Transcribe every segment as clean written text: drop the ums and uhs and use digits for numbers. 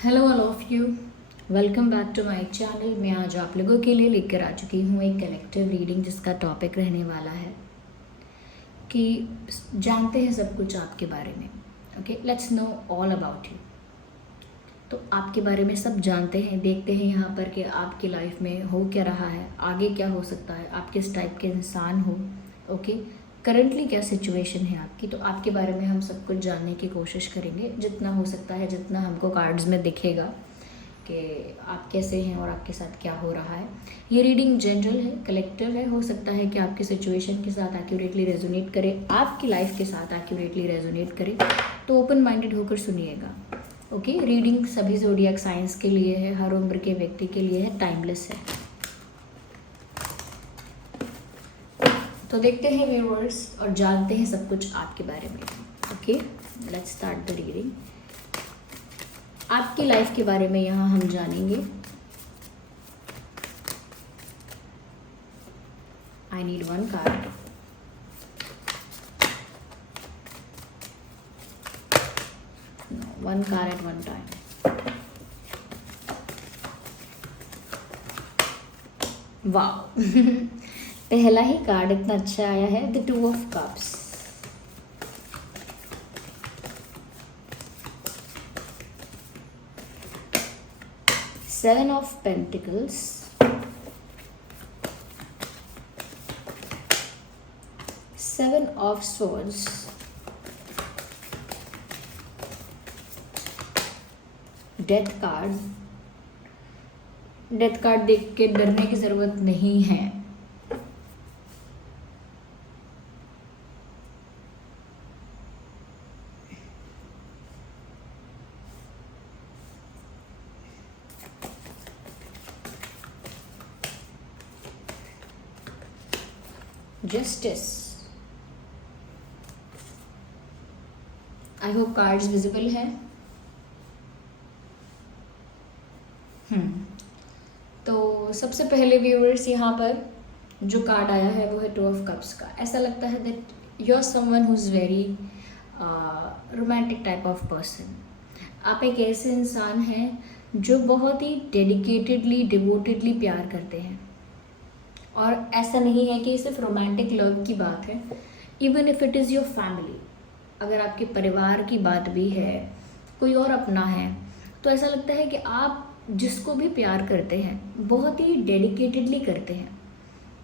Hello all of you, welcome back to my channel. मैं आज आप लोगों के लिए लेकर आ चुकी हूँ एक कलेक्टिव रीडिंग जिसका टॉपिक रहने वाला है कि जानते हैं सब कुछ आपके बारे में। Okay, let's know all about you. तो आपके बारे में सब जानते हैं, देखते हैं यहाँ पर कि आपकी लाइफ में हो क्या रहा है, आगे क्या हो सकता है, आप किस टाइप के इंसान हो। ओके, करंटली क्या सिचुएशन है आपकी, तो आपके बारे में हम सब कुछ जानने की कोशिश करेंगे जितना हो सकता है, जितना हमको कार्ड्स में दिखेगा कि आप कैसे हैं और आपके साथ क्या हो रहा है। ये रीडिंग जनरल है, कलेक्टिव है, हो सकता है कि आपके सिचुएशन के साथ एक्यूरेटली रेजोनेट करे, आपकी लाइफ के साथ एक्यूरेटली रेजोनेट करे, तो ओपन माइंडेड होकर सुनिएगा। ओके, रीडिंग सभी ज़ोडिएक साइंस के लिए है, हर उम्र के व्यक्ति के लिए है, टाइमलेस है। तो देखते हैं व्यूअर्स और जानते हैं सब कुछ आपके बारे में। Okay, let's start the reading. आपकी लाइफ के बारे में यहाँ हम जानेंगे। I need one card. One card at one time. वाह पहला ही कार्ड इतना अच्छा आया है, the two of cups. Seven of pentacles, seven of swords, death card. Death card देख के डरने की जरूरत नहीं है। Justice. I hope cards visible है। तो सबसे पहले व्यूअर्स यहाँ पर जो कार्ड आया है वो है टू ऑफ कप्स का। ऐसा लगता है that you are someone who is very romantic type of person. आप एक ऐसे इंसान हैं जो बहुत ही डेडिकेटेडली डिवोटेडली प्यार करते हैं, और ऐसा नहीं है कि सिर्फ रोमांटिक लव की बात है, even if it is your family. अगर आपके परिवार की बात भी है, कोई और अपना है, तो ऐसा लगता है कि आप जिसको भी प्यार करते हैं बहुत ही डेडिकेटेडली करते हैं,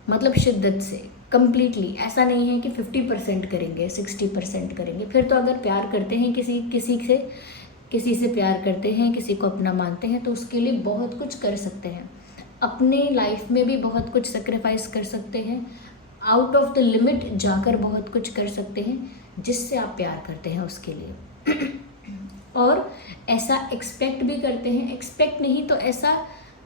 मतलब शिद्दत से, कंप्लीटली। ऐसा नहीं है कि 50% करेंगे, 60% करेंगे। फिर तो अगर प्यार करते हैं किसी से प्यार करते हैं, किसी को अपना मानते हैं, तो उसके लिए बहुत कुछ कर सकते हैं, अपने लाइफ में भी बहुत कुछ सेक्रीफाइस कर सकते हैं, आउट ऑफ द लिमिट जाकर बहुत कुछ कर सकते हैं जिससे आप प्यार करते हैं उसके लिए। और ऐसा एक्सपेक्ट भी करते हैं, एक्सपेक्ट नहीं तो ऐसा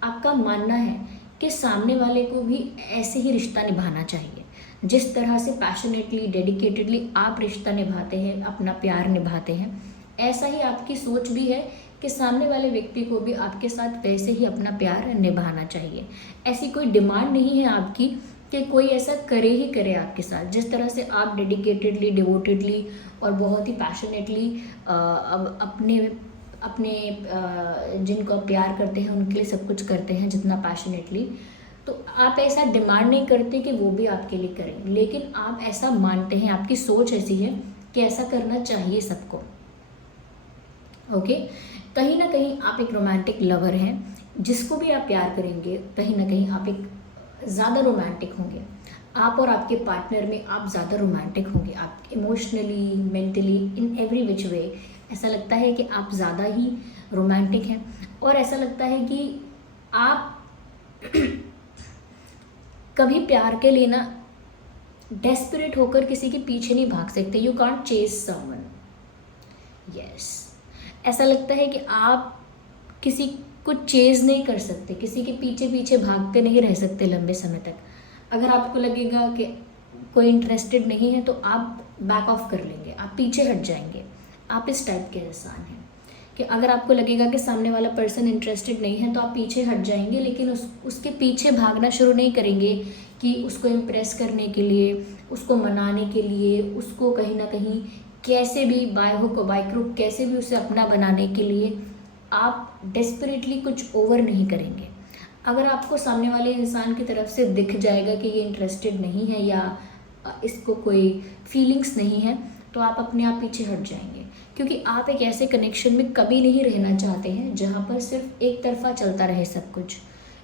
आपका मानना है कि सामने वाले को भी ऐसे ही रिश्ता निभाना चाहिए, जिस तरह से पैशनेटली डेडिकेटेडली आप रिश्ता निभाते हैं, अपना प्यार निभाते हैं, ऐसा ही आपकी सोच भी है कि सामने वाले व्यक्ति को भी आपके साथ वैसे ही अपना प्यार निभाना चाहिए। ऐसी कोई डिमांड नहीं है आपकी कि कोई ऐसा करे ही करे आपके साथ। जिस तरह से आप डेडिकेटेडली डिवोटेडली और बहुत ही पैशनेटली अपने अपने जिनको आप प्यार करते हैं उनके लिए सब कुछ करते हैं जितना पैशनेटली, तो आप ऐसा डिमांड नहीं करते कि वो भी आपके लिए करें, लेकिन आप ऐसा मानते हैं, आपकी सोच ऐसी है कि ऐसा करना चाहिए सबको। ओके, कहीं ना कहीं आप एक रोमांटिक लवर हैं। जिसको भी आप प्यार करेंगे कहीं ना कहीं आप एक ज़्यादा रोमांटिक होंगे। आप और आपके पार्टनर में आप ज़्यादा रोमांटिक होंगे, आप emotionally, mentally, in every which way ऐसा लगता है कि आप ज़्यादा ही रोमांटिक हैं। और ऐसा लगता है कि आप कभी प्यार के लिए ना डेस्परेट होकर किसी के पीछे नहीं भाग सकते। You can't chase someone. Yes, ऐसा लगता है कि आप किसी को चेज़ नहीं कर सकते, किसी के पीछे पीछे भागते नहीं रह सकते लंबे समय तक। अगर आपको लगेगा कि कोई इंटरेस्टेड नहीं है तो आप बैक ऑफ कर लेंगे, आप पीछे हट जाएंगे। आप इस टाइप के इंसान हैं कि अगर आपको लगेगा कि सामने वाला पर्सन इंटरेस्टेड नहीं है तो आप पीछे हट जाएंगे, लेकिन उसके पीछे भागना शुरू नहीं करेंगे कि उसको इम्प्रेस करने के लिए, उसको मनाने के लिए, उसको कहीं ना कहीं कैसे भी बाय हुक बाय क्रुक कैसे भी उसे अपना बनाने के लिए आप डेस्परेटली कुछ ओवर नहीं करेंगे। अगर आपको सामने वाले इंसान की तरफ से दिख जाएगा कि ये इंटरेस्टेड नहीं है या इसको कोई फीलिंग्स नहीं है, तो आप अपने आप पीछे हट जाएंगे, क्योंकि आप एक ऐसे कनेक्शन में कभी नहीं रहना चाहते हैं जहाँ पर सिर्फ एक तरफा चलता रहे सब कुछ।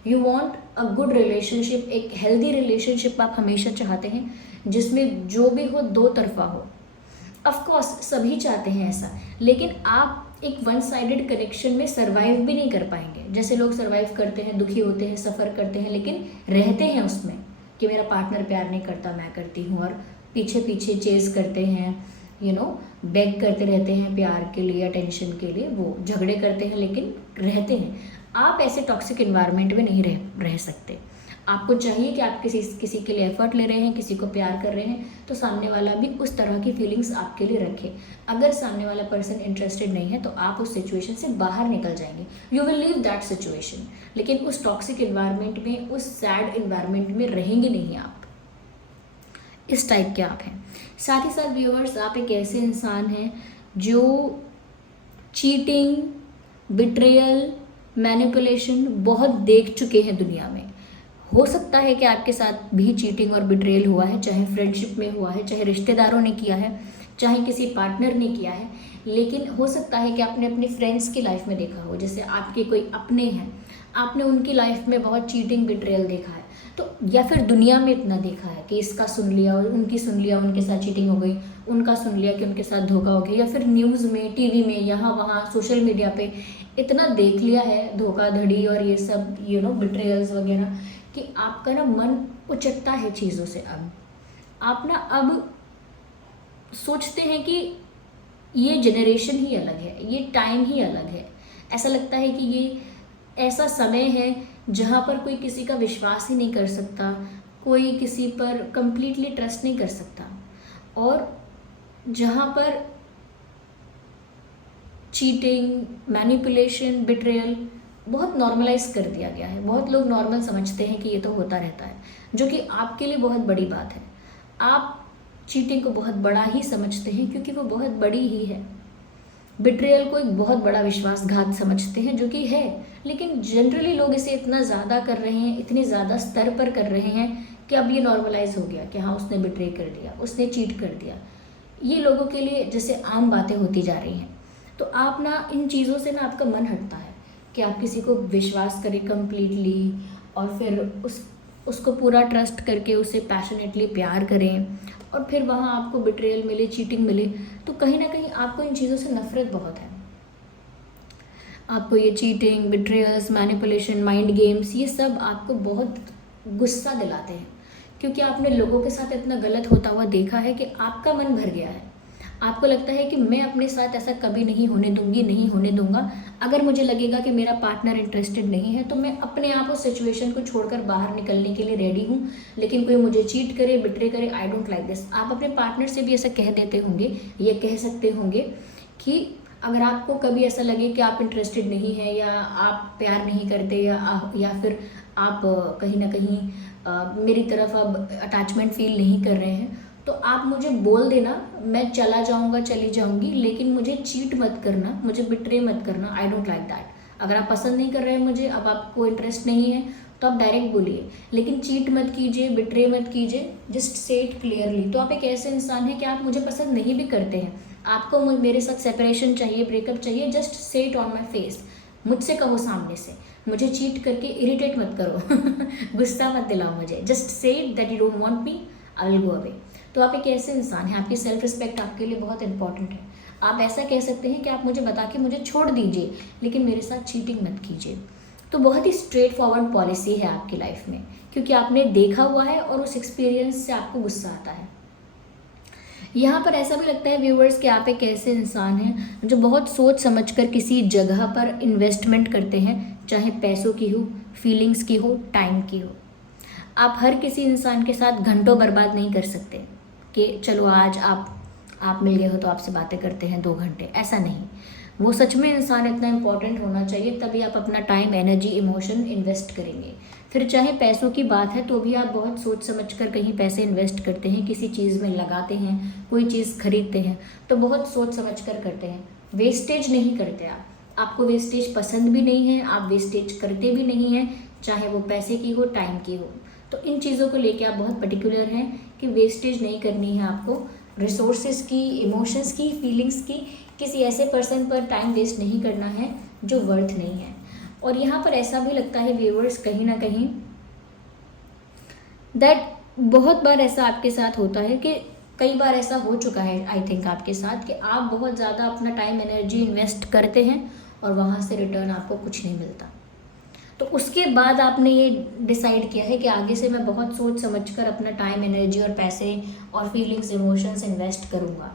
You want a good relationship, एक हेल्दी रिलेशनशिप आप हमेशा चाहते हैं जिसमें जो भी हो दो तरफा हो। ऑफकोर्स सभी चाहते हैं ऐसा, लेकिन आप एक वन साइडेड कनेक्शन में सर्वाइव भी नहीं कर पाएंगे। जैसे लोग सर्वाइव करते हैं, दुखी होते हैं, सफ़र करते हैं, लेकिन रहते हैं उसमें कि मेरा पार्टनर प्यार नहीं करता, मैं करती हूँ, और पीछे पीछे चेज़ करते हैं, बेग करते रहते हैं प्यार के लिए, अटेंशन के लिए, वो झगड़े करते हैं लेकिन रहते हैं। आप ऐसे टॉक्सिक इन्वायरमेंट में नहीं रह सकते। आपको चाहिए कि आप किसी के लिए एफर्ट ले रहे हैं, किसी को प्यार कर रहे हैं, तो सामने वाला भी उस तरह की फीलिंग्स आपके लिए रखे। अगर सामने वाला पर्सन इंटरेस्टेड नहीं है तो आप उस सिचुएशन से बाहर निकल जाएंगे, you will leave that situation. लेकिन उस टॉक्सिक इन्वायरमेंट में, उस सैड इन्वायरमेंट में रहेंगे नहीं आप। इस टाइप के आप हैं। साथ ही साथ व्यूअर्स, आप एक ऐसे इंसान हैं जो चीटिंग, बिट्रेयल, मैनिपुलेशन बहुत देख चुके हैं दुनिया में। हो सकता है कि आपके साथ भी चीटिंग और बिट्रेयल हुआ है, चाहे फ्रेंडशिप में हुआ है, चाहे रिश्तेदारों ने किया है, चाहे किसी पार्टनर ने किया है, लेकिन हो सकता है कि आपने अपने फ्रेंड्स की लाइफ में देखा हो। जैसे आपके कोई अपने हैं, आपने उनकी लाइफ में बहुत चीटिंग, बिट्रेयल देखा है, तो या फिर दुनिया में इतना देखा है कि इसका सुन लिया, उनकी सुन लिया, उनके साथ चीटिंग हो गई, उनका सुन लिया कि उनके साथ धोखा हो गया, या फिर न्यूज़ में, टीवी में, यहाँ वहाँ, सोशल मीडिया पे इतना देख लिया है धोखाधड़ी और ये सब बिट्रेयल्स वगैरह, कि आपका ना मन उचटता है चीज़ों से। अब आप ना अब सोचते हैं कि ये जनरेशन ही अलग है, ये टाइम ही अलग है। ऐसा लगता है कि ये ऐसा समय है जहाँ पर कोई किसी का विश्वास ही नहीं कर सकता, कोई किसी पर कंप्लीटली ट्रस्ट नहीं कर सकता, और जहाँ पर चीटिंग, मैनिपुलेशन, बिट्रेयल बहुत नॉर्मलाइज कर दिया गया है। बहुत लोग नॉर्मल समझते हैं कि ये तो होता रहता है, जो कि आपके लिए बहुत बड़ी बात है। आप चीटिंग को बहुत बड़ा ही समझते हैं क्योंकि वो बहुत बड़ी ही है। बिट्रेयल को एक बहुत बड़ा विश्वासघात समझते हैं, जो कि है, लेकिन जनरली लोग इसे इतना ज़्यादा कर रहे हैं, इतने ज़्यादा स्तर पर कर रहे हैं कि अब ये नॉर्मलाइज हो गया कि हाँ, उसने बिट्रे कर दिया, उसने चीट कर दिया। ये लोगों के लिए जैसे आम बातें होती जा रही हैं। तो आप ना इन चीज़ों से ना आपका मन हटता है कि आप किसी को विश्वास करें कंप्लीटली, और फिर उसको पूरा ट्रस्ट करके उसे पैशनेटली प्यार करें, और फिर वहाँ आपको बिट्रेयल मिले, चीटिंग मिले, तो कहीं ना कहीं आपको इन चीज़ों से नफरत बहुत है। आपको ये चीटिंग, बिट्रेयल्स, मैनिपुलेशन, माइंड गेम्स, ये सब आपको बहुत गुस्सा दिलाते हैं, क्योंकि आपने लोगों के साथ इतना गलत होता हुआ देखा है कि आपका मन भर गया है। आपको लगता है कि मैं अपने साथ ऐसा कभी नहीं होने दूंगी, नहीं होने दूंगा। अगर मुझे लगेगा कि मेरा पार्टनर इंटरेस्टेड नहीं है तो मैं अपने आप उस सिचुएशन को छोड़कर बाहर निकलने के लिए रेडी हूँ, लेकिन कोई मुझे चीट करे, बिट्रे करे, आई डोंट लाइक दिस। आप अपने पार्टनर से भी ऐसा कह देते होंगे, ये कह सकते होंगे कि अगर आपको कभी ऐसा लगे कि आप इंटरेस्टेड नहीं है, या आप प्यार नहीं करते, या फिर आप कहीं ना कहीं मेरी तरफ अब अटैचमेंट फील नहीं कर रहे हैं, तो आप मुझे बोल देना, मैं चला जाऊंगा, चली जाऊंगी, लेकिन मुझे चीट मत करना, मुझे बिट्रे मत करना, आई डोंट लाइक दैट। अगर आप पसंद नहीं कर रहे हैं मुझे, अब आपको इंटरेस्ट नहीं है, तो आप डायरेक्ट बोलिए, लेकिन चीट मत कीजिए, बिट्रे मत कीजिए, जस्ट से इट क्लियरली। तो आप एक ऐसे इंसान हैं कि आप मुझे पसंद नहीं भी करते हैं, आपको मेरे साथ सेपरेशन चाहिए, ब्रेकअप चाहिए, just say it on my face, मुझसे कहो सामने से, मुझे चीट करके इरिटेट मत करो गुस्सा मत दिलाओ मुझे, just say it that you don't want me, I will go away. तो आप एक ऐसे इंसान हैं, आपकी सेल्फ रिस्पेक्ट आपके लिए बहुत इंपॉर्टेंट है। आप ऐसा कह सकते हैं कि आप मुझे बता के मुझे छोड़ दीजिए, लेकिन मेरे साथ चीटिंग मत कीजिए। तो बहुत ही स्ट्रेट फॉरवर्ड पॉलिसी है आपकी लाइफ में, क्योंकि आपने देखा हुआ है और उस एक्सपीरियंस से आपको गुस्सा आता है। यहाँ पर ऐसा भी लगता है व्यूअर्स कि आप एक ऐसे इंसान हैं जो बहुत सोच समझकर किसी जगह पर इन्वेस्टमेंट करते हैं, चाहे पैसों की हो, फीलिंग्स की हो, टाइम की हो। आप हर किसी इंसान के साथ घंटों बर्बाद नहीं कर सकते कि चलो आज आप मिल गए हो तो आपसे बातें करते हैं 2 घंटे, ऐसा नहीं। वो सच में इंसान इतना इम्पोर्टेंट होना चाहिए, तभी आप अपना टाइम, एनर्जी, इमोशन इन्वेस्ट करेंगे। फिर चाहे पैसों की बात है तो भी आप बहुत सोच समझकर कहीं पैसे इन्वेस्ट करते हैं, किसी चीज़ में लगाते हैं, कोई चीज़ खरीदते हैं तो बहुत सोच समझकर करते हैं, वेस्टेज नहीं करते आप। आपको वेस्टेज पसंद भी नहीं है, आप वेस्टेज करते भी नहीं हैं, चाहे वो पैसे की हो, टाइम की हो। तो इन चीज़ों को लेके आप बहुत पर्टिकुलर हैं कि वेस्टेज नहीं करनी है आपको, रिसोर्सेज की, इमोशंस की, फीलिंग्स की, किसी ऐसे पर्सन पर टाइम वेस्ट नहीं करना है जो वर्थ नहीं है। और यहाँ पर ऐसा भी लगता है व्यूअर्स कहीं ना कहीं दैट बहुत बार ऐसा आपके साथ होता है कि कई बार ऐसा हो चुका है आई थिंक आपके साथ कि आप बहुत ज़्यादा अपना टाइम एनर्जी इन्वेस्ट करते हैं और वहाँ से रिटर्न आपको कुछ नहीं मिलता। तो उसके बाद आपने ये डिसाइड किया है कि आगे से मैं बहुत सोच समझकर अपना टाइम एनर्जी और पैसे और फीलिंग्स इमोशंस इन्वेस्ट करूँगा,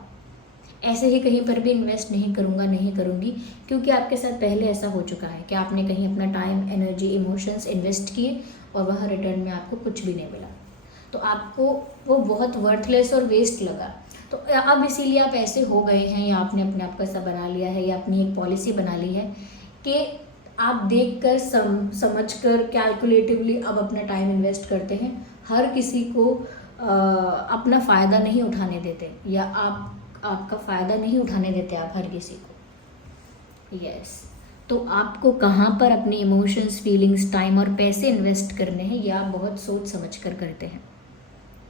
ऐसे ही कहीं पर भी इन्वेस्ट नहीं करूँगा, नहीं करूँगी, क्योंकि आपके साथ पहले ऐसा हो चुका है कि आपने कहीं अपना टाइम एनर्जी इमोशंस इन्वेस्ट किए और वहाँ रिटर्न में आपको कुछ भी नहीं मिला, तो आपको वो बहुत वर्थलेस और वेस्ट लगा। तो अब इसीलिए आप ऐसे हो गए हैं, या आपने अपने आप को ऐसा बना लिया है, या अपनी एक पॉलिसी बना ली है कि आप देखकर समझकर कैलकुलेटिवली अब अपना टाइम इन्वेस्ट करते हैं, हर किसी को अपना फ़ायदा नहीं उठाने देते, या आपका फ़ायदा नहीं उठाने देते आप हर किसी को। यस, तो आपको कहाँ पर अपने इमोशंस, फीलिंग्स, टाइम और पैसे इन्वेस्ट करने हैं, ये आप बहुत सोच समझ कर करते हैं।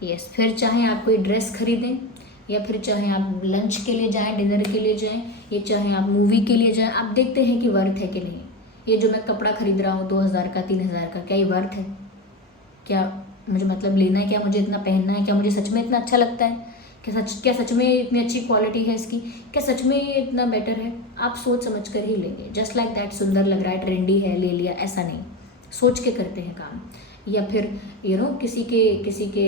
यस, फिर चाहे आप कोई ड्रेस खरीदें, या फिर चाहे आप लंच के लिए जाएं, डिनर के लिए जाएं, या चाहे आप मूवी के लिए जाएं, आप देखते हैं कि वर्थ है कि नहीं। ये जो मैं कपड़ा खरीद रहा हूँ 2000 का, 3000 का, क्या ये वर्थ है? क्या मुझे मतलब लेना है? क्या मुझे इतना पहनना है? क्या मुझे सच में इतना अच्छा लगता है? क्या सच में इतनी अच्छी क्वालिटी है इसकी? क्या सच में ये इतना बेटर है? आप सोच समझ कर ही लेंगे। जस्ट लाइक दैट, सुंदर लग रहा है, ट्रेंडी है, ले लिया, ऐसा नहीं। सोच के करते हैं काम। या फिर किसी के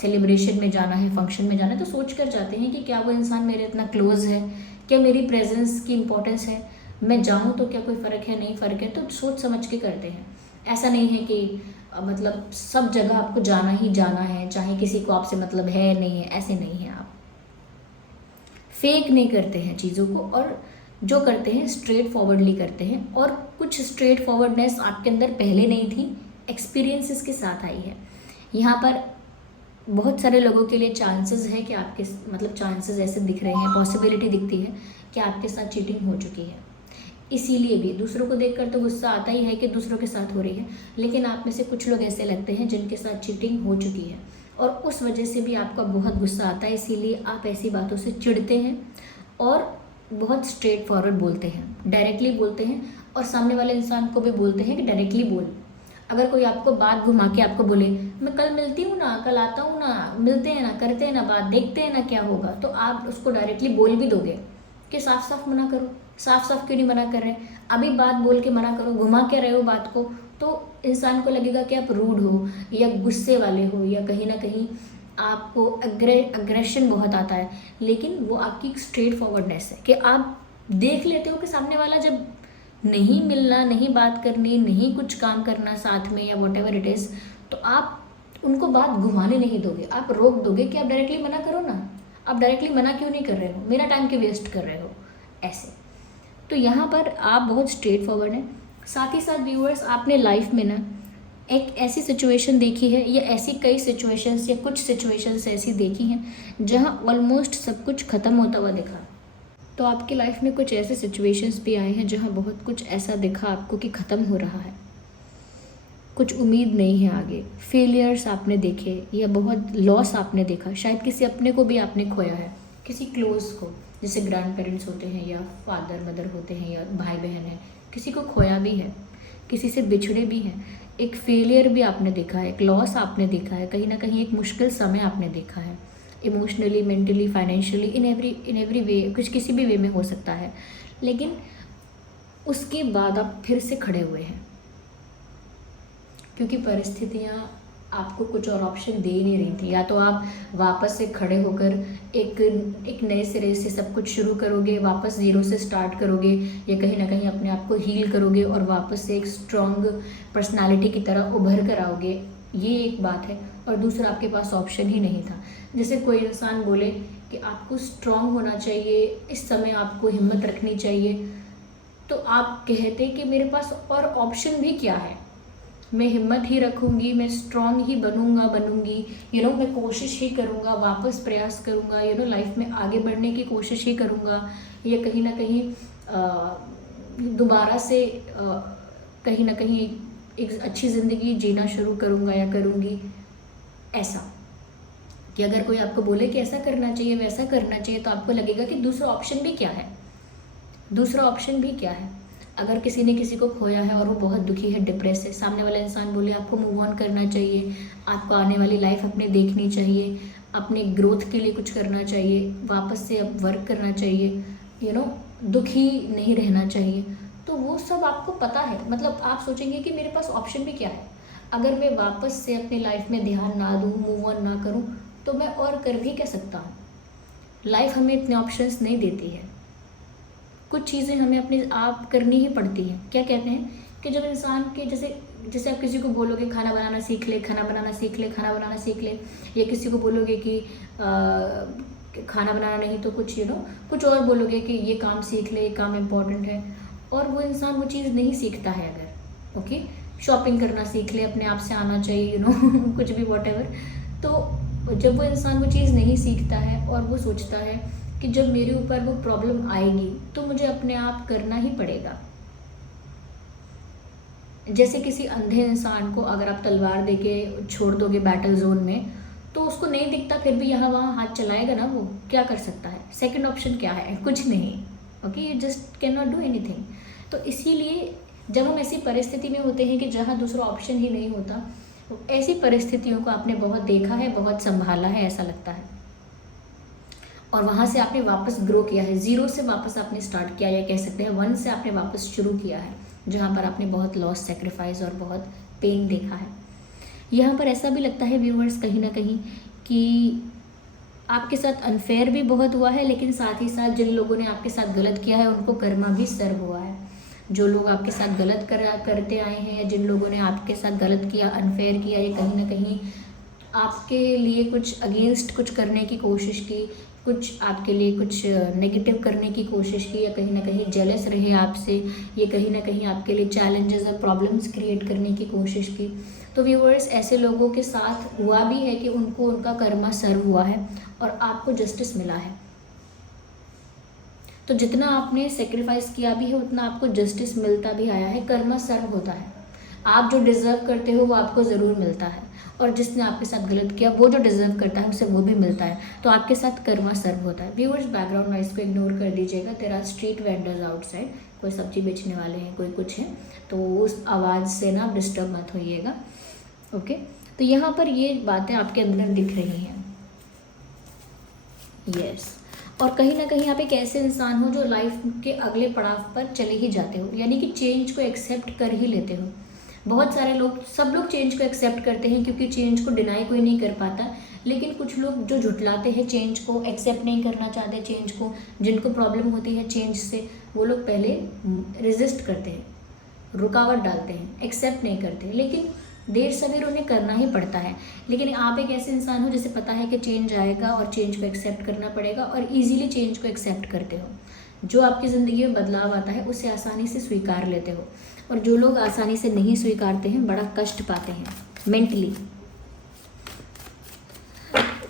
सेलिब्रेशन में जाना है, फंक्शन में जाना है, तो सोच कर जाते हैं कि क्या वो इंसान मेरे इतना क्लोज है, क्या मेरी प्रेजेंस की इम्पोर्टेंस है, मैं जाऊँ तो क्या कोई फ़र्क है, नहीं फ़र्क है, तो सोच समझ के करते हैं। ऐसा नहीं है कि मतलब सब जगह आपको जाना ही जाना है, चाहे किसी को आपसे मतलब है नहीं है, ऐसे नहीं है। आप फेक नहीं करते हैं चीज़ों को, और जो करते हैं स्ट्रेट फॉरवर्डली करते हैं। और कुछ स्ट्रेट फॉरवर्डनेस आपके अंदर पहले नहीं थी, एक्सपीरियंसेस के साथ आई है। यहाँ पर बहुत सारे लोगों के लिए चांसेस है कि आपके मतलब चांसेस ऐसे दिख रहे हैं, पॉसिबिलिटी दिखती है कि आपके साथ चीटिंग हो चुकी है। इसीलिए भी दूसरों को देखकर तो गुस्सा आता ही है कि दूसरों के साथ हो रही है, लेकिन आप में से कुछ लोग ऐसे लगते हैं जिनके साथ चीटिंग हो चुकी है, और उस वजह से भी आपका बहुत गुस्सा आता है। इसीलिए आप ऐसी बातों से चिढ़ते हैं और बहुत स्ट्रेट फॉरवर्ड बोलते हैं, डायरेक्टली बोलते हैं, और सामने वाले इंसान को भी बोलते हैं कि डायरेक्टली बोल। अगर कोई आपको बात घुमा के आपको बोले मैं कल मिलती हूँ ना, कल आता हूँ ना, मिलते हैं ना, करते हैं ना बात, देखते हैं ना क्या होगा, तो आप उसको डायरेक्टली बोल भी दोगे कि साफ साफ मना करो। साफ साफ क्यों नहीं मना कर रहे? अभी बात बोल के मना करो, घुमा के रहे हो बात को, तो इंसान को लगेगा कि आप रूड हो या गुस्से वाले हो, या कहीं ना कहीं आपको अग्रेशन बहुत आता है। लेकिन वो आपकी स्ट्रेट फॉरवर्डनेस है कि आप देख लेते हो कि सामने वाला जब नहीं मिलना, नहीं बात करनी, नहीं कुछ काम करना साथ में, या वॉट एवर इट इज़, तो आप उनको बात घुमाने नहीं दोगे, आप रोक दोगे कि आप डायरेक्टली मना करो ना। आप डायरेक्टली मना क्यों नहीं कर रहे हो? मेरा टाइम क्यों वेस्ट कर रहे हो? ऐसे। तो यहाँ पर आप बहुत स्ट्रेट फॉरवर्ड हैं। साथ ही साथ व्यूअर्स, आपने लाइफ में ना एक ऐसी सिचुएशन देखी है, या ऐसी कई सिचुएशंस या कुछ सिचुएशंस ऐसी देखी हैं जहाँ ऑलमोस्ट सब कुछ ख़त्म होता हुआ दिखा। तो आपकी लाइफ में कुछ ऐसे सिचुएशंस भी आए हैं जहाँ बहुत कुछ ऐसा दिखा आपको कि ख़त्म हो रहा है, कुछ उम्मीद नहीं है आगे, फेलियर्स आपने देखे, या बहुत लॉस आपने देखा, शायद किसी अपने को भी आपने खोया है, किसी क्लोज को, जैसे ग्रैंड पेरेंट्स होते हैं, या फादर मदर होते हैं, या भाई बहन है, किसी को खोया भी है, किसी से बिछड़े भी हैं। एक फेलियर भी आपने देखा है, एक लॉस आपने देखा है, कहीं ना कहीं एक मुश्किल समय आपने देखा है, emotionally, mentally, financially, in every way, कुछ किसी भी वे में हो सकता है। लेकिन उसके बाद आप फिर से खड़े हुए हैं, क्योंकि परिस्थितियाँ आपको कुछ और ऑप्शन दे ही नहीं रही थी। या तो आप वापस से खड़े होकर एक नए सिरे से सब कुछ शुरू करोगे, वापस ज़ीरो से स्टार्ट करोगे, या कहीं ना कहीं अपने आप को हील करोगे और वापस से एक स्ट्रॉन्ग पर्सनालिटी की तरह उभर कर आओगे। ये एक बात है। और दूसरा, आपके पास ऑप्शन ही नहीं था। जैसे कोई इंसान बोले कि आपको स्ट्रॉन्ग होना चाहिए, इस समय आपको हिम्मत रखनी चाहिए, तो आप कहते कि मेरे पास और ऑप्शन भी क्या है, मैं हिम्मत ही रखूँगी, मैं स्ट्रॉन्ग ही बनूँगी, मैं कोशिश ही करूँगा, वापस प्रयास करूँगा, लाइफ में आगे बढ़ने की कोशिश ही करूँगा, या कहीं ना कहीं दोबारा से कहीं ना कहीं एक अच्छी ज़िंदगी जीना शुरू करूँगा या करूँगी। ऐसा कि अगर कोई आपको बोले कि ऐसा करना चाहिए वैसा करना चाहिए, तो आपको लगेगा कि दूसरा ऑप्शन भी क्या है, दूसरा ऑप्शन भी क्या है। अगर किसी ने किसी को खोया है और वो बहुत दुखी है, डिप्रेस है, सामने वाला इंसान बोले आपको मूव ऑन करना चाहिए, आपको आने वाली लाइफ अपनी देखनी चाहिए, अपने ग्रोथ के लिए कुछ करना चाहिए, वापस से अब वर्क करना चाहिए, दुखी नहीं रहना चाहिए, तो वो सब आपको पता है। मतलब आप सोचेंगे कि मेरे पास ऑप्शन भी क्या है, अगर मैं वापस से अपनी लाइफ में ध्यान ना दूँ, मूव ऑन ना करूँ, तो मैं और कर भी क्या सकता हूँ। लाइफ हमें इतने ऑप्शंस नहीं देती है, कुछ चीज़ें हमें अपने आप करनी ही पड़ती हैं। क्या कहते हैं कि जब इंसान के जैसे आप किसी को बोलोगे खाना बनाना सीख ले, खाना बनाना सीख ले, खाना बनाना सीख ले, या किसी को बोलोगे कि खाना बनाना नहीं तो कुछ कुछ और बोलोगे कि ये काम सीख ले, ये काम इम्पोर्टेंट है, और वो इंसान वो चीज़ नहीं सीखता है। अगर ओके शॉपिंग करना सीख ले, अपने आप से आना चाहिए कुछ भी वॉटेवर, तो जब वो इंसान वो चीज़ नहीं सीखता है और वो सोचता है कि जब मेरे ऊपर वो प्रॉब्लम आएगी तो मुझे अपने आप करना ही पड़ेगा। जैसे किसी अंधे इंसान को अगर आप तलवार देके छोड़ दोगे बैटल जोन में, तो उसको नहीं दिखता, फिर भी यहाँ वहाँ हाथ चलाएगा ना, वो क्या कर सकता है। सेकंड ऑप्शन क्या है, कुछ नहीं। Okay, you just can not do anything. तो इसीलिए जब हम ऐसी परिस्थिति में होते हैं कि जहाँ दूसरा ऑप्शन ही नहीं होता, तो ऐसी परिस्थितियों को आपने बहुत देखा है, बहुत संभाला है, ऐसा लगता है, और वहाँ से आपने वापस ग्रो किया है, ज़ीरो से वापस आपने स्टार्ट किया, या कह सकते हैं 1 से आपने वापस शुरू किया है, जहाँ पर आपने बहुत लॉस, सेक्रीफाइस और बहुत पेन देखा है। यहाँ पर ऐसा भी लगता है व्यूअर्स कहीं ना कहीं कि आपके साथ अनफेयर भी बहुत हुआ है, लेकिन साथ ही साथ जिन लोगों ने आपके साथ गलत किया है उनको कर्मा भी सर्व हुआ है। जो लोग आपके साथ गलत करते आए हैं, या जिन लोगों ने आपके साथ गलत किया, अनफेयर किया, या कहीं ना कहीं आपके लिए कुछ अगेंस्ट कुछ करने की कोशिश की, कुछ आपके लिए कुछ नेगेटिव करने की कोशिश की, या कहीं ना कहीं जेलस रहे आपसे, ये कहीं ना कहीं आपके लिए चैलेंजेस और प्रॉब्लम्स क्रिएट करने की कोशिश की, तो व्यूअर्स ऐसे लोगों के साथ हुआ भी है कि उनको उनका कर्मा सर्व हुआ है और आपको जस्टिस मिला है। तो जितना आपने सेक्रीफाइस किया भी है उतना आपको जस्टिस मिलता भी आया है, कर्मा सर्व होता है। आप जो डिज़र्व करते हो वो आपको ज़रूर मिलता है, और जिसने आपके साथ गलत किया वो जो डिज़र्व करता है उसे वो भी मिलता है, तो आपके साथ कर्मा सर्व होता है। व्यूअर्स बैकग्राउंड नॉइज़ को इग्नोर कर दीजिएगा, there are street vendors outside, कोई सब्जी बेचने वाले हैं, कोई कुछ है, तो उस आवाज़ से ना डिस्टर्ब मत होइएगा। ओके, तो यहाँ पर ये बातें आपके अंदर दिख रही हैं। यस, और कहीं ना कहीं आप एक ऐसे इंसान हो जो लाइफ के अगले पड़ाव पर चले ही जाते हो, यानी कि चेंज को एक्सेप्ट कर ही लेते हो। बहुत सारे लोग, सब लोग चेंज को एक्सेप्ट करते हैं क्योंकि चेंज को डिनाई कोई नहीं कर पाता, लेकिन कुछ लोग जो झुटलाते हैं, चेंज को एक्सेप्ट नहीं करना चाहते, चेंज को, जिनको प्रॉब्लम होती है चेंज से, वो लोग पहले रेजिस्ट करते हैं, रुकावट डालते हैं, एक्सेप्ट नहीं करते, लेकिन देर सवेर उन्हें करना ही पड़ता है। लेकिन आप एक ऐसे इंसान हो जिसे पता है कि चेंज आएगा और चेंज को एक्सेप्ट करना पड़ेगा, और इजीली चेंज को एक्सेप्ट करते हो। जो आपकी ज़िंदगी में बदलाव आता है उसे आसानी से स्वीकार लेते हो, और जो लोग आसानी से नहीं स्वीकारते हैं बड़ा कष्ट पाते हैं मेंटली।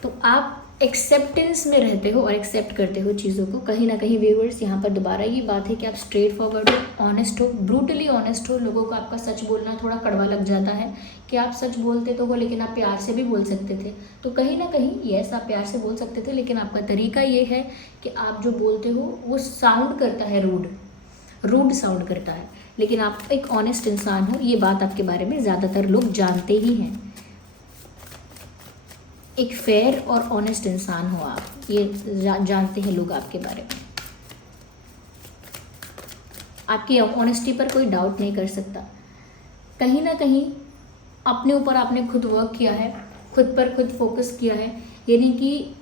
तो आप एक्सेप्टेंस में रहते हो और एक्सेप्ट करते हो चीज़ों को। कहीं ना कहीं व्यूअर्स यहाँ पर दोबारा ये बात है कि आप स्ट्रेट फॉरवर्ड हो, ऑनेस्ट हो, ब्रूटली ऑनेस्ट हो। लोगों को आपका सच बोलना थोड़ा कड़वा लग जाता है कि आप सच बोलते तो हो, लेकिन आप प्यार से भी बोल सकते थे। तो कहीं ना कहीं यस, आप प्यार से बोल सकते थे, लेकिन आपका तरीका ये है कि आप जो बोलते हो वो साउंड करता है रूड साउंड करता है, लेकिन आप एक ऑनेस्ट इंसान हो, ये बात आपके बारे में ज़्यादातर लोग जानते ही हैं। एक फेयर और ऑनेस्ट इंसान हो आप, ये जानते हैं लोग आपके बारे में। आपकी ऑनेस्टी पर कोई डाउट नहीं कर सकता। कहीं ना कहीं अपने ऊपर आपने खुद वर्क किया है, खुद पर खुद फोकस किया है, यानी कि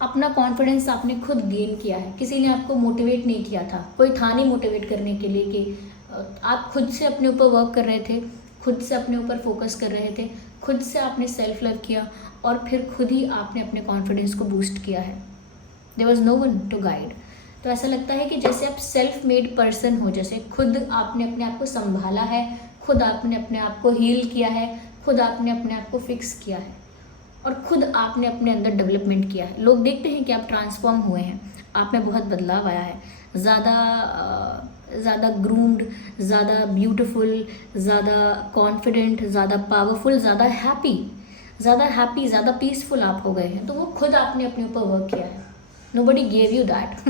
अपना कॉन्फिडेंस आपने खुद गेन किया है। किसी ने आपको मोटिवेट नहीं किया था, कोई था नहीं मोटिवेट करने के लिए, कि आप खुद से अपने ऊपर वर्क कर रहे थे, खुद से अपने ऊपर फोकस कर रहे थे, खुद से आपने सेल्फ लव किया, और फिर खुद ही आपने अपने कॉन्फिडेंस को बूस्ट किया है। There was no one to guide. तो ऐसा लगता है कि जैसे आप सेल्फ मेड पर्सन हो, जैसे खुद आपने अपने आप को संभाला है, खुद आपने अपने आप को हील किया है, खुद आपने अपने आप को फिक्स किया है, और खुद आपने अपने अंदर डेवलपमेंट किया है। लोग देखते हैं कि आप ट्रांसफॉर्म हुए हैं, आप में बहुत बदलाव आया है। ज़्यादा ग्रूम्ड, ज़्यादा ब्यूटीफुल, ज़्यादा कॉन्फिडेंट, ज़्यादा पावरफुल, ज़्यादा पीसफुल आप हो गए हैं। तो वो खुद आपने अपने ऊपर वर्क किया है, नोबडी गेव यू दैट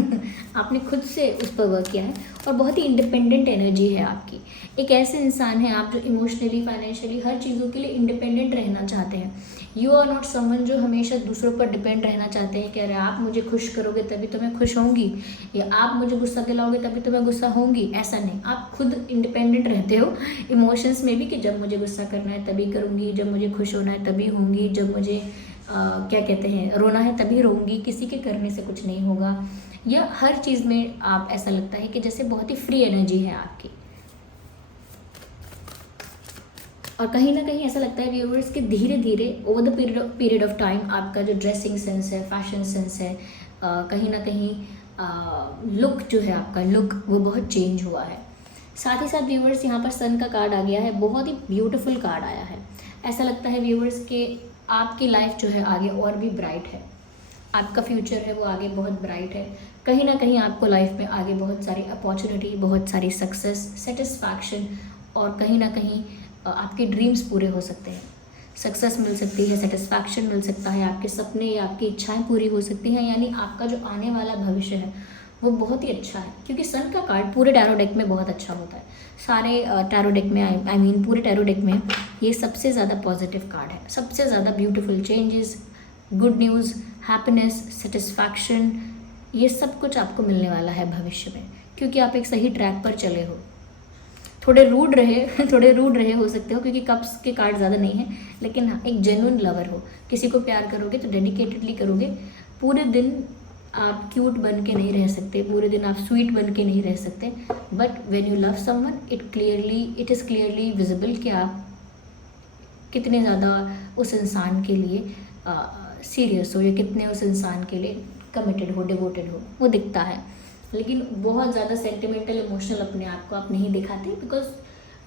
आपने खुद से उस पर वर्क किया है और बहुत ही इंडिपेंडेंट एनर्जी है आपकी। एक ऐसे इंसान हैं आप जो इमोशनली, फाइनेंशियली, हर चीज़ों के लिए इंडिपेंडेंट रहना चाहते हैं। यू आर नॉट समवन जो हमेशा दूसरों पर डिपेंड रहना चाहते हैं कि अरे आप मुझे खुश करोगे तभी तो मैं खुश होंगी, या आप मुझे गुस्सा दिलाओगे तभी तो मैं गुस्सा होंगी। ऐसा नहीं, आप खुद इंडिपेंडेंट रहते हो इमोशंस में भी, कि जब मुझे गुस्सा करना है तभी करूँगी, जब मुझे खुश होना है तभी होंगी, जब मुझे क्या कहते हैं रोना है तभी रोऊंगी, किसी के करने से कुछ नहीं होगा। या हर चीज़ में आप, ऐसा लगता है कि जैसे बहुत ही फ्री एनर्जी है आपकी। और कहीं ना कहीं ऐसा लगता है व्यूअर्स कि धीरे धीरे over the period of time आपका जो ड्रेसिंग सेंस है, फैशन सेंस है, कहीं ना कहीं लुक जो है आपका लुक वो बहुत चेंज हुआ है। साथ ही साथ व्यूअर्स यहाँ पर सन का कार्ड आ गया है, बहुत ही ब्यूटीफुल कार्ड आया है। ऐसा लगता है व्यूअर्स कि आपकी लाइफ जो है आगे और भी ब्राइट है, आपका फ्यूचर है वो आगे बहुत ब्राइट है। कहीं ना कहीं आपको लाइफ में आगे बहुत सारी अपॉर्चुनिटी, बहुत सारी सक्सेस, सेटिस्फैक्शन और कहीं ना कहीं आपके ड्रीम्स पूरे हो सकते हैं। सक्सेस मिल सकती है, सेटिस्फैक्शन मिल सकता है, आपके सपने या आपकी इच्छाएं पूरी हो सकती हैं। यानी आपका जो आने वाला भविष्य है वो बहुत ही अच्छा है, क्योंकि सन का कार्ड पूरे टैरो डेक में बहुत अच्छा होता है। सारे टैरो डेक में आई मीन पूरे टैरो डेक में ये सबसे ज़्यादा पॉजिटिव कार्ड है, सबसे ज़्यादा beautiful changes, good news, happiness, satisfaction, ये सब कुछ आपको मिलने वाला है भविष्य में, क्योंकि आप एक सही ट्रैक पर चले हो। थोड़े रूड रहे हो सकते हो, क्योंकि कप्स के कार्ड ज़्यादा नहीं है, लेकिन हाँ एक जेन्युइन लवर हो, किसी को प्यार करोगे तो डेडिकेटेडली करोगे। पूरे दिन आप क्यूट बन के नहीं रह सकते, पूरे दिन आप स्वीट बन के नहीं रह सकते, but when you love someone it is clearly visible कि आप कितने ज़्यादा उस इंसान के लिए सीरियस हो, या कितने उस इंसान के लिए कमिटेड हो, डिवोटेड हो, वो दिखता है। लेकिन बहुत ज़्यादा सेंटिमेंटल, इमोशनल अपने आप को आप नहीं दिखाते, because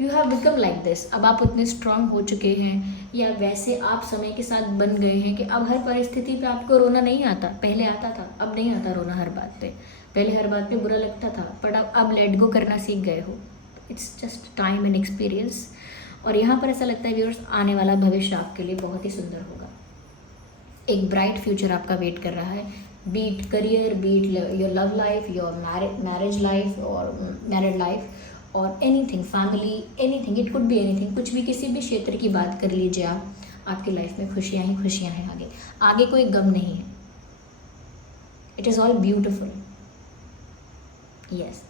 you have become like this. अब आप उतने स्ट्रांग हो चुके हैं, या वैसे आप समय के साथ बन गए हैं कि अब हर परिस्थिति पे आपको रोना नहीं आता। पहले आता था, अब नहीं आता रोना हर बात पे। पहले हर बात पे बुरा लगता था, बट अब लेट गो करना सीख गए हो। It's just time and experience. और यहाँ पर ऐसा लगता है व्यूअर्स, आने वाला भविष्य आपके लिए बहुत ही सुंदर होगा। एक ब्राइट फ्यूचर आपका वेट कर रहा है, be it career, be it your love life, your marriage life और मैरिड लाइफ, और anything, family, anything, it could be anything, कुछ भी, किसी भी क्षेत्र की बात कर लीजिए आप, आपकी लाइफ में खुशियाँ ही खुशियाँ हैं। आगे कोई गम नहीं है। It is all beautiful. Yes,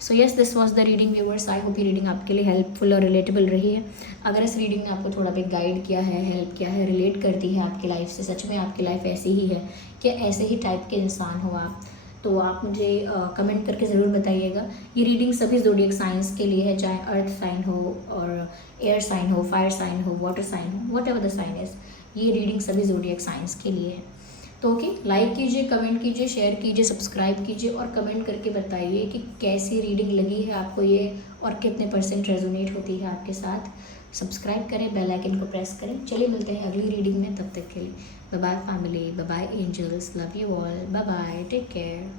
so yes, this was the reading viewers. I hope ये रीडिंग आपके लिए हेल्पफुल और रिलेटेबल रही है। अगर इस रीडिंग ने आपको थोड़ा भी गाइड किया है, हेल्प किया है, रिलेट करती है आपकी लाइफ से, सच में आपकी लाइफ ऐसी ही है कि ऐसे ही टाइप के इंसान हो आप, तो आप मुझे कमेंट करके ज़रूर बताइएगा। ये रीडिंग सभी ज़ोडिएक साइंस के लिए है, चाहे अर्थ साइन हो और एयर साइन हो, फायर साइन हो, वाटर साइन हो, whatever the sign is, ये रीडिंग सभी ज़ोडिएक साइंस के लिए है। तो ओके, लाइक कीजिए, कमेंट कीजिए, शेयर कीजिए, सब्सक्राइब कीजिए और कमेंट करके बताइए कि कैसी रीडिंग लगी है आपको ये, और कितने % रेजोनेट होती है आपके साथ। सब्सक्राइब करें, बेल आइकन को प्रेस करें। चलिए मिलते हैं अगली रीडिंग में, तब तक के लिए bye bye family, bye bye angels, love you all, bye bye, take care.